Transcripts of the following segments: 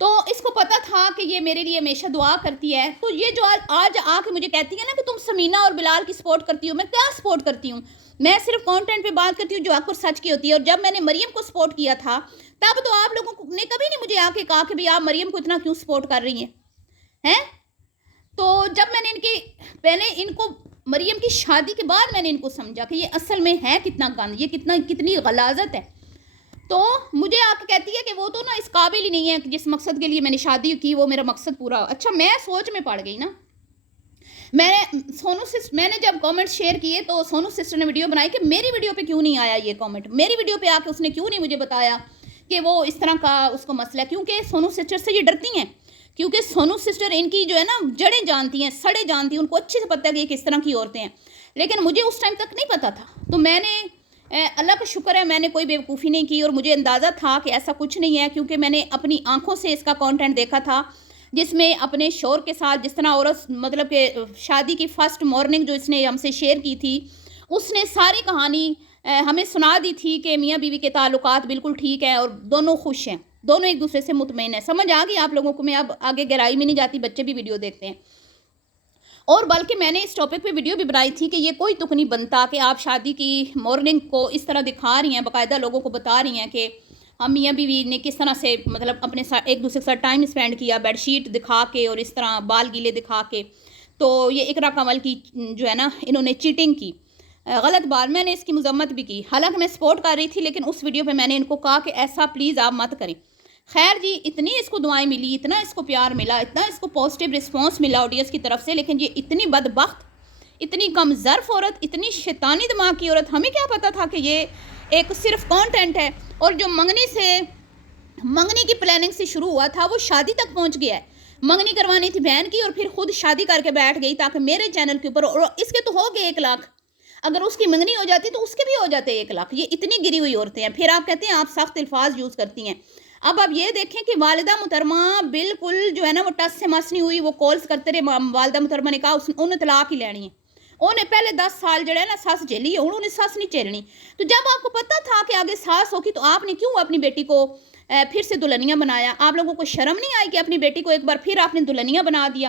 تو اس کو پتہ تھا کہ یہ میرے لیے ہمیشہ دعا کرتی ہے. تو یہ جو آج آ کے مجھے کہتی ہے نا کہ تم سمینہ اور بلال کی سپورٹ کرتی ہو, میں کیا سپورٹ کرتی ہوں؟ میں صرف کانٹینٹ پہ بات کرتی ہوں جو حق اور سچ کی ہوتی ہے. اور جب میں نے مریم کو سپورٹ کیا تھا تب تو آپ لوگوں نے کبھی نہیں مجھے آ کے کہا کہ آپ مریم کو اتنا کیوں سپورٹ کر رہی ہیں. تو جب میں نے پہلے ان کو مریم کی شادی کے بعد میں نے ان کو سمجھا کہ یہ اصل میں ہے کتنا گند, یہ کتنی غلاظت ہے. تو مجھے آ کے کہتی ہے کہ وہ تو نا اس قابل ہی نہیں ہے کہ جس مقصد کے لیے میں نے شادی کی وہ میرا مقصد پورا ہو. اچھا میں سوچ میں پڑ گئی نا. میں نے جب کامنٹ شیئر کیے تو سونو سسٹر نے ویڈیو بنائی کہ میری ویڈیو پہ کیوں نہیں آیا یہ کامنٹ, میری ویڈیو پہ آ کے اس نے کیوں نہیں مجھے بتایا کہ وہ اس طرح کا اس کو مسئلہ ہے. کیونکہ سونو سسٹر سے یہ ڈرتی ہیں, کیونکہ سونو سسٹر ان کی جو ہے نا جڑیں جانتی ہیں, سڑے جانتی ہیں, ان کو اچھے سے پتہ ہے کہ یہ کس طرح کی عورتیں ہیں. لیکن مجھے اس ٹائم تک نہیں پتہ تھا. تو میں نے اللہ کا شکر ہے میں نے کوئی بیوقوفی نہیں کی اور مجھے اندازہ تھا کہ ایسا کچھ نہیں ہے, کیونکہ میں نے اپنی آنکھوں سے اس کا کانٹینٹ دیکھا تھا جس میں اپنے شوہر کے ساتھ جس طرح عورت مطلب کہ شادی کی فرسٹ مارننگ جو اس نے ہم سے شیئر کی تھی اس نے ساری کہانی ہمیں سنا دی تھی کہ میاں بیوی کے تعلقات بالکل ٹھیک ہیں اور دونوں خوش ہیں, دونوں ایک دوسرے سے مطمئن ہیں. سمجھ آ گئی آپ لوگوں کو, میں اب آگے گہرائی میں نہیں جاتی, بچے بھی ویڈیو دیکھتے ہیں. اور بلکہ میں نے اس ٹاپک پہ ویڈیو بھی بنائی تھی کہ یہ کوئی تک نہیں بنتا کہ آپ شادی کی مارننگ کو اس طرح دکھا رہی ہیں, باقاعدہ لوگوں کو بتا رہی ہیں کہ ہم میاں بیوی نے کس طرح سے مطلب اپنے ساتھ ایک دوسرے کے ساتھ ٹائم اسپینڈ کیا, بیڈ شیٹ دکھا کے اور اس طرح بال گیلے دکھا کے. تو یہ اقرا کمل کی جو ہے نا انہوں نے چیٹنگ کی, غلط بات. میں نے اس کی مذمت بھی کی, حالانکہ میں سپورٹ کر رہی تھی, لیکن اس ویڈیو پہ میں نے ان کو کہا کہ ایسا پلیز آپ مت کریں. خیر جی, اتنی اس کو دعائیں ملی, اتنا اس کو پیار ملا, اتنا اس کو پازیٹیو رسپانس ملا آڈینس کی طرف سے, لیکن یہ اتنی بدبخت, اتنی کم ظرف عورت, اتنی شیطانی دماغ کی عورت, ہمیں کیا پتا تھا کہ یہ ایک صرف کانٹینٹ ہے. اور جو منگنی کی پلاننگ سے شروع ہوا تھا وہ شادی تک پہنچ گیا ہے. منگنی کروانی تھی بہن کی اور پھر خود شادی کر کے بیٹھ گئی تاکہ میرے چینل کے اوپر, اور اس کے تو ہو گئے 1 لاکھ, اگر اس کی منگنی ہو جاتی تو اس کے بھی ہو جاتے 1 لاکھ. یہ اتنی گری ہوئی عورتیں ہیں. پھر آپ کہتے ہیں آپ سخت الفاظ یوز کرتی ہیں. اب آپ یہ دیکھیں کہ والدہ محترمہ بالکل جو ہے نا وہ ٹس سے مس نہیں ہوئی, وہ کالز کرتے رہے. والدہ محترمہ نے کہا انہیں طلاق ہی لینی ہے, انہیں پہلے 10 سال جڑے نا ساس جھیلی ہے, انہوں نے ساس نہیں جھیلنی. تو جب آپ کو پتہ تھا کہ آگے ساس ہوگی تو آپ نے کیوں اپنی بیٹی کو پھر سے دلہنیاں بنایا؟ آپ لوگوں کو شرم نہیں آئی کہ اپنی بیٹی کو ایک بار پھر آپ نے دلہنیاں بنا دیا؟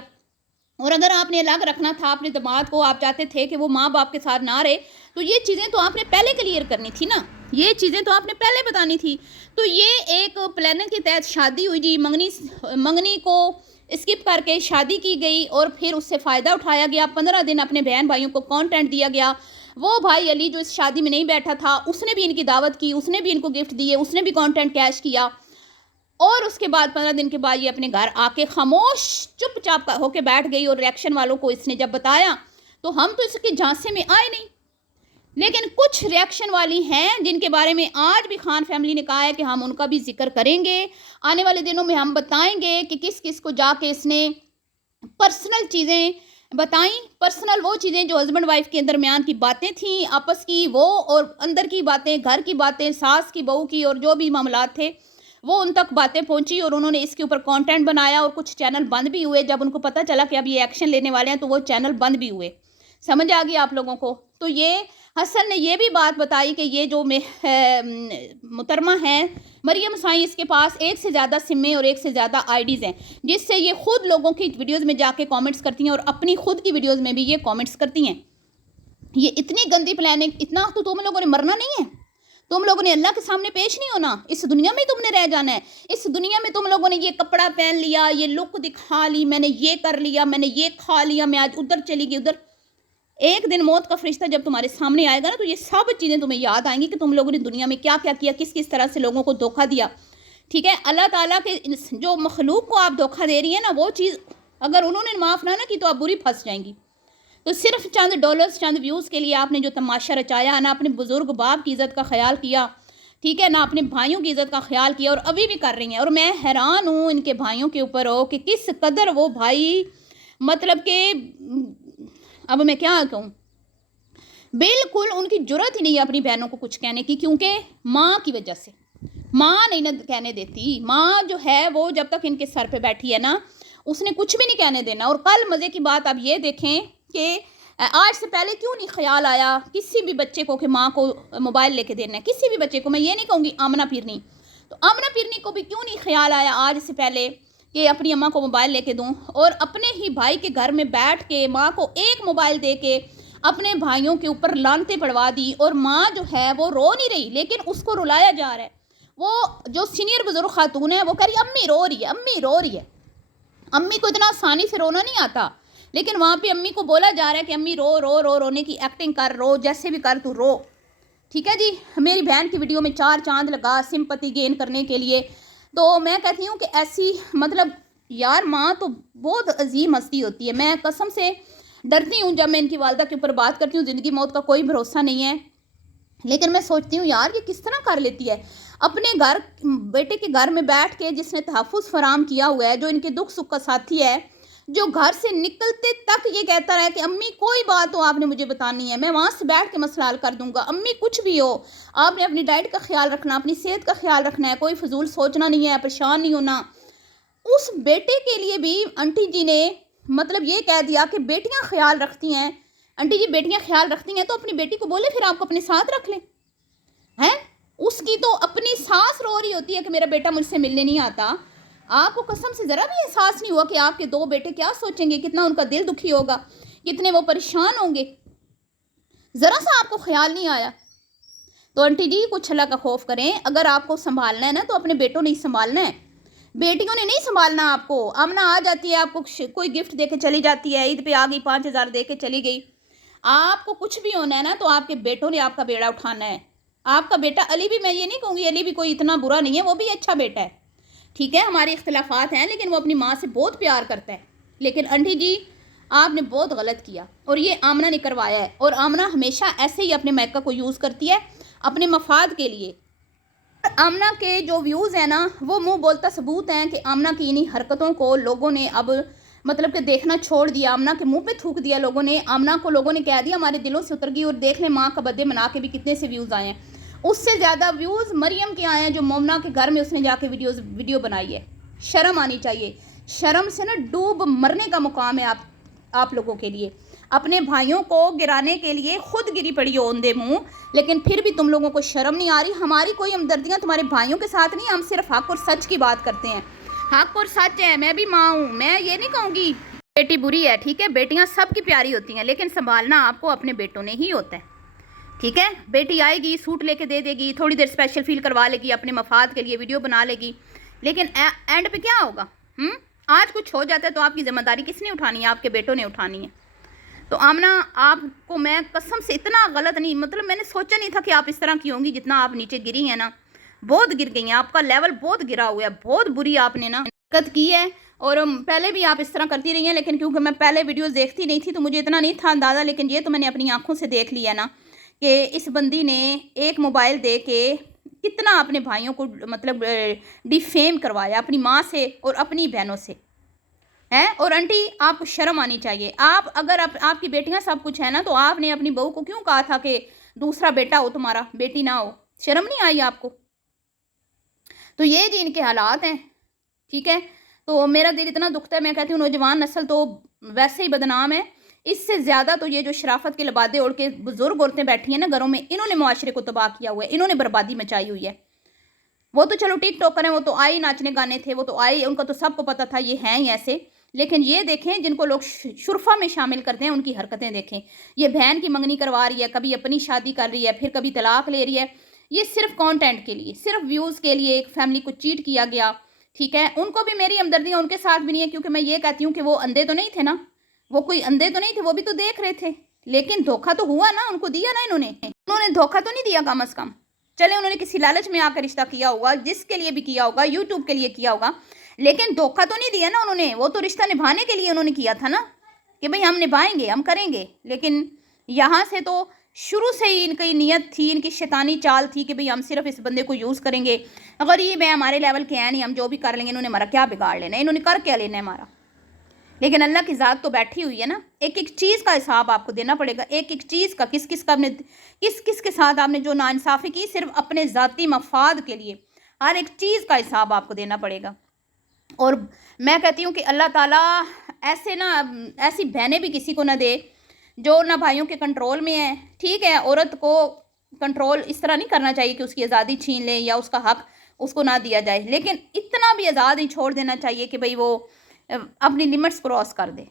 اور اگر آپ نے الگ رکھنا تھا اپنے دماد کو, آپ چاہتے تھے کہ وہ ماں باپ کے ساتھ نہ رہے, تو یہ چیزیں تو آپ نے پہلے کلیئر کرنی تھی نا, یہ چیزیں تو آپ نے پہلے بتانی تھی. تو یہ ایک پلاننگ کے تحت شادی ہوئی جی, منگنی کو اسکپ کر کے شادی کی گئی اور پھر اس سے فائدہ اٹھایا گیا. 15 دن اپنے بہن بھائیوں کو کانٹینٹ دیا گیا. وہ بھائی علی جو اس شادی میں نہیں بیٹھا تھا اس نے بھی ان کی دعوت کی, اس نے بھی ان کو گفٹ دیے, اس نے بھی کانٹینٹ کیش کیا. اور اس کے بعد 15 دن کے بعد یہ اپنے گھر آ کے خاموش چپ چاپ ہو کے بیٹھ گئی. اور ریاکشن والوں کو اس نے جب بتایا تو ہم تو اس کے جھانسے میں آئے نہیں, لیکن کچھ ریاکشن والی ہیں جن کے بارے میں آج بھی خان فیملی نے کہا ہے کہ ہم ان کا بھی ذکر کریں گے. آنے والے دنوں میں ہم بتائیں گے کہ کس کس کو جا کے اس نے پرسنل چیزیں بتائیں, پرسنل وہ چیزیں جو ہسبینڈ وائف کے درمیان کی باتیں تھیں آپس کی, وہ اور اندر کی باتیں, گھر کی باتیں, ساس کی بہو کی, اور جو بھی معاملات تھے وہ ان تک باتیں پہنچی. اور انہوں نے اس کے اوپر کانٹینٹ بنایا اور کچھ چینل بند بھی ہوئے. جب ان کو پتہ چلا کہ اب یہ ایکشن لینے والے ہیں تو وہ چینل بند بھی ہوئے. سمجھ آ گئی آپ لوگوں کو؟ تو یہ حسن نے یہ بھی بات بتائی کہ یہ جو محترمہ ہیں مریم سائیں, اس کے پاس 1 سے زیادہ سمیں اور 1 سے زیادہ آئیڈیز ہیں, جس سے یہ خود لوگوں کی ویڈیوز میں جا کے کامنٹس کرتی ہیں اور اپنی خود کی ویڈیوز میں بھی یہ کامنٹس کرتی ہیں. یہ اتنی گندی پلاننگ, اتنا تو تم لوگوں نے مرنا نہیں ہے, تم لوگوں نے اللہ کے سامنے پیش نہیں ہونا, اس دنیا میں تم نے رہ جانا ہے. اس دنیا میں تم لوگوں نے یہ کپڑا پہن لیا, یہ لک دکھا لی, میں نے یہ کر لیا, میں نے یہ کھا لیا, میں آج ادھر چلی گئی ادھر. ایک دن موت کا فرشتہ جب تمہارے سامنے آئے گا نا تو یہ سب چیزیں تمہیں یاد آئیں گی کہ تم لوگوں نے دنیا میں کیا کیا کیا, کس کس طرح سے لوگوں کو دھوکہ دیا. ٹھیک ہے, اللہ تعالیٰ کے جو مخلوق کو آپ دھوکہ دے رہی ہیں نا, وہ چیز اگر انہوں نے معاف نہ کی تو آپ بری پھنس جائیں گی. تو صرف چند ڈالرز, چند ویوز کے لیے آپ نے جو تماشا رچایا, نہ اپنے بزرگ باپ کی عزت کا خیال کیا, ٹھیک ہے, نہ اپنے بھائیوں کی عزت کا خیال کیا, اور ابھی بھی کر رہی ہیں. اور میں حیران ہوں ان کے بھائیوں کے اوپر ہو کہ کس قدر وہ بھائی, مطلب کہ اب میں کیا کہوں, بالکل ان کی جرت ہی نہیں ہے اپنی بہنوں کو کچھ کہنے کی, کیونکہ ماں کی وجہ سے ماں نہیں نہ کہنے دیتی. ماں جو ہے وہ جب تک ان کے سر پہ بیٹھی ہے نا, اس نے کچھ بھی نہیں کہنے دینا. اور کل مزے کی بات آپ یہ دیکھیں کہ آج سے پہلے کیوں نہیں خیال آیا کسی بھی بچے کو کہ ماں کو موبائل لے کے دینا ہے, کسی بھی بچے کو. میں یہ نہیں کہوں گی آمنہ پھر نہیں, تو آمنہ پیرنی کو بھی کیوں نہیں خیال آیا آج سے پہلے کہ اپنی اماں کو موبائل لے کے دوں، اور اپنے ہی بھائی کے گھر میں بیٹھ کے ماں کو ایک موبائل دے کے اپنے بھائیوں کے اوپر لعنتیں پڑوا دی، اور ماں جو ہے وہ رو نہیں رہی لیکن اس کو رلایا جا رہا ہے۔ وہ جو سینئر بزرگ خاتون ہے وہ کہہ رہی ہے امی رو رہی ہے، امی رو رہی ہے۔ امی کو اتنا آسانی سے رونا نہیں آتا، لیکن وہاں پہ امی کو بولا جا رہا ہے کہ امی رو رو رو، رونے کی ایکٹنگ کر، رو جیسے بھی کر، تو رو۔ ٹھیک ہے جی، میری بہن کی ویڈیو میں 4 چاند لگا سمپتی گین کرنے کے لیے۔ تو میں کہتی ہوں کہ ایسی مطلب یار ماں تو بہت عظیم ہستی ہوتی ہے۔ میں قسم سے ڈرتی ہوں جب میں ان کی والدہ کے اوپر بات کرتی ہوں، زندگی موت کا کوئی بھروسہ نہیں ہے، لیکن میں سوچتی ہوں یار یہ کس طرح کر لیتی ہے اپنے گھر بیٹے کے گھر میں بیٹھ کے، جس نے تحفظ فراہم کیا ہوا ہے، جو ان کے دکھ سکھ کا ساتھی ہے، جو گھر سے نکلتے تک یہ کہتا رہا کہ امی کوئی بات ہو آپ نے مجھے بتانی ہے، میں وہاں سے بیٹھ کے مسئلہ حل کر دوں گا، امی کچھ بھی ہو آپ نے اپنی ڈائٹ کا خیال رکھنا، اپنی صحت کا خیال رکھنا ہے، کوئی فضول سوچنا نہیں ہے، پریشان نہیں ہونا۔ اس بیٹے کے لیے بھی انٹی جی نے مطلب یہ کہہ دیا کہ بیٹیاں خیال رکھتی ہیں، انٹی جی بیٹیاں خیال رکھتی ہیں تو اپنی بیٹی کو بولے پھر آپ کو اپنے ساتھ رکھ لیں ہیں۔ اس کی تو اپنی ساس رو رہی ہوتی ہے کہ میرا بیٹا مجھ سے ملنے نہیں آتا، آپ کو قسم سے ذرا بھی احساس نہیں ہوا کہ آپ کے 2 بیٹے کیا سوچیں گے، کتنا ان کا دل دکھی ہوگا، کتنے وہ پریشان ہوں گے، ذرا سا آپ کو خیال نہیں آیا؟ تو انٹی جی کچھ اللہ کا خوف کریں، اگر آپ کو سنبھالنا ہے نا تو اپنے بیٹوں نے ہی سنبھالنا ہے، بیٹیوں نے نہیں سنبھالنا آپ کو۔ آمنہ آ جاتی ہے آپ کو کوئی گفٹ دے کے چلی جاتی ہے، عید پہ آ گئی 5000 دے کے چلی گئی، آپ کو کچھ بھی ہونا ہے نا تو آپ کے بیٹوں نے آپ کا بیڑا اٹھانا ہے۔ آپ کا بیٹا علی بھی، میں یہ نہیں کہوں گی علی بھی کوئی اتنا برا نہیں ہے، وہ بھی اچھا بیٹا ہے، ٹھیک ہے ہمارے اختلافات ہیں، لیکن وہ اپنی ماں سے بہت پیار کرتا ہے۔ لیکن انٹی جی آپ نے بہت غلط کیا، اور یہ آمنہ نے کروایا ہے، اور آمنہ ہمیشہ ایسے ہی اپنے میکا کو یوز کرتی ہے اپنے مفاد کے لیے۔ آمنہ کے جو ویوز ہیں نا وہ منہ بولتا ثبوت ہیں کہ آمنہ کی انہی حرکتوں کو لوگوں نے اب مطلب کہ دیکھنا چھوڑ دیا، آمنہ کے منہ پہ تھوک دیا لوگوں نے، آمنہ کو لوگوں نے کہہ دیا ہمارے دلوں سے اتر گئی، اور دیکھ لیں ماں کا برتھڈے منا کے بھی کتنے سے ویوز آئے ہیں۔ اس سے زیادہ ویوز مریم کے آئے ہیں جو مومنہ کے گھر میں اس نے جا کے ویڈیو بنائی ہے۔ شرم آنی چاہیے، شرم سے نا ڈوب مرنے کا مقام ہے آپ لوگوں کے لیے۔ اپنے بھائیوں کو گرانے کے لیے خود گری پڑی ہو اوندے منہ، لیکن پھر بھی تم لوگوں کو شرم نہیں آ رہی۔ ہماری کوئی ہمدردیاں تمہارے بھائیوں کے ساتھ نہیں، ہم صرف حق اور سچ کی بات کرتے ہیں، حق اور سچ ہے۔ میں بھی ماں ہوں، میں یہ نہیں کہوں گی بیٹی بری ہے، ٹھیک ہے بیٹیاں سب کی پیاری ہوتی ہیں، لیکن سنبھالنا آپ کو اپنے بیٹوں نے ہی ہوتا ہے، ٹھیک ہے۔ بیٹی آئے گی سوٹ لے کے دے دے گی، تھوڑی دیر اسپیشل فیل کروا لے گی، اپنے مفاد کے لیے ویڈیو بنا لے گی، لیکن اینڈ پہ کیا ہوگا؟ آج کچھ ہو جاتا ہے تو آپ کی ذمہ داری کس نے اٹھانی ہے؟ آپ کے بیٹوں نے اٹھانی ہے۔ تو آمنہ آپ کو میں قسم سے اتنا غلط نہیں، مطلب میں نے سوچا نہیں تھا کہ آپ اس طرح کی ہوں گی، جتنا آپ نیچے گری ہیں نا، بہت گر گئی ہیں، آپ کا لیول بہت گرا ہوا ہے، بہت بری آپ نے نا حرکت کی ہے، اور پہلے بھی آپ اس طرح کرتی رہی ہیں، لیکن کیونکہ میں پہلے ویڈیوز دیکھتی نہیں تھی تو مجھے اتنا نہیں تھا اندازہ، لیکن یہ تو میں نے اپنی آنکھوں سے دیکھ لیا نا کہ اس بندی نے ایک موبائل دے کے کتنا اپنے بھائیوں کو مطلب ڈیفیم کروایا، اپنی ماں سے اور اپنی بہنوں سے ہے۔ اور انٹی آپ کو شرم آنی چاہیے، آپ اگر آپ کی بیٹیاں سب کچھ ہے نا تو آپ نے اپنی بہو کو کیوں کہا تھا کہ دوسرا بیٹا ہو تمہارا، بیٹی نہ ہو؟ شرم نہیں آئی آپ کو؟ تو یہ جی ان کے حالات ہیں، ٹھیک ہے۔ تو میرا دل اتنا دکھتا ہے، میں کہتی ہوں نوجوان نسل تو ویسے ہی بدنام ہے، اس سے زیادہ تو یہ جو شرافت کے لبادے اوڑھ کے بزرگ عورتیں بیٹھی ہیں نا گھروں میں، انہوں نے معاشرے کو تباہ کیا ہوا ہے، انہوں نے بربادی مچائی ہوئی ہے۔ وہ تو چلو ٹک ٹاکر ہیں، وہ تو آئی ناچنے گانے تھے، وہ تو آئی، ان کا تو سب کو پتہ تھا یہ ہیں ہی ایسے، لیکن یہ دیکھیں جن کو لوگ شرفا میں شامل کرتے ہیں ان کی حرکتیں دیکھیں۔ یہ بہن کی منگنی کروا رہی ہے، کبھی اپنی شادی کر رہی ہے، پھر کبھی طلاق لے رہی ہے، یہ صرف کانٹینٹ کے لیے، صرف ویوز کے لیے، ایک فیملی کو چیٹ کیا گیا، ٹھیک ہے۔ ان کو بھی میری ہمدردیاں ان کے ساتھ بھی نہیں ہے، کیونکہ میں یہ کہتی ہوں کہ وہ اندھے تو نہیں تھے نا، وہ کوئی اندھے تو نہیں تھے، وہ بھی تو دیکھ رہے تھے، لیکن دھوکہ تو ہوا نا، ان کو دیا نا انہوں نے دھوکہ تو نہیں دیا کم از کم۔ چلے انہوں نے کسی لالچ میں آ کر رشتہ کیا ہوگا، جس کے لیے بھی کیا ہوگا، یوٹیوب کے لیے کیا ہوگا، لیکن دھوکہ تو نہیں دیا نا انہوں نے، وہ تو رشتہ نبھانے کے لیے انہوں نے کیا تھا نا کہ بھئی ہم نبھائیں گے، ہم کریں گے، لیکن یہاں سے تو شروع سے ہی ان کی نیت تھی، ان کی شیطانی چال تھی کہ بھئی ہم صرف اس بندے کو یوز کریں گے، غریب ہے ہمارے لیول کے ہیں نہیں، ہم جو بھی کر لیں گے، انہوں نے ہمارا کیا بگاڑ لینا ہے، انہوں نے کر کیا لینا ہے ہمارا۔ لیکن اللہ کی ذات تو بیٹھی ہوئی ہے نا، ایک ایک چیز کا حساب آپ کو دینا پڑے گا، ایک ایک چیز کا، کس کس کے ساتھ آپ نے جو ناانصافی کی صرف اپنے ذاتی مفاد کے لیے، ہر ایک چیز کا حساب آپ کو دینا پڑے گا۔ اور میں کہتی ہوں کہ اللہ تعالیٰ ایسی بہنیں بھی کسی کو نہ دے جو نہ بھائیوں کے کنٹرول میں ہے، ٹھیک ہے۔ عورت کو کنٹرول اس طرح نہیں کرنا چاہیے کہ اس کی آزادی چھین لیں یا اس کا حق اس کو نہ دیا جائے، لیکن اتنا بھی آزاد نہیں چھوڑ دینا چاہیے کہ بھئی وہ اپنی لمٹس کراس کر دے۔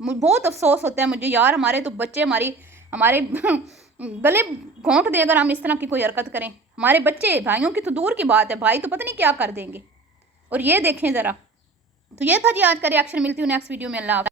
بہت افسوس ہوتا ہے مجھے یار، ہمارے تو بچے ہمارے گلے گھونٹ دے اگر ہم اس طرح کی کوئی حرکت کریں۔ ہمارے بچے، بھائیوں کی تو دور کی بات ہے، بھائی تو پتہ نہیں کیا کر دیں گے۔ اور یہ دیکھیں ذرا، تو یہ تھا جی آج کا ریاکشن، ملتی ہوں نیکسٹ ویڈیو میں، اللہ حافظ۔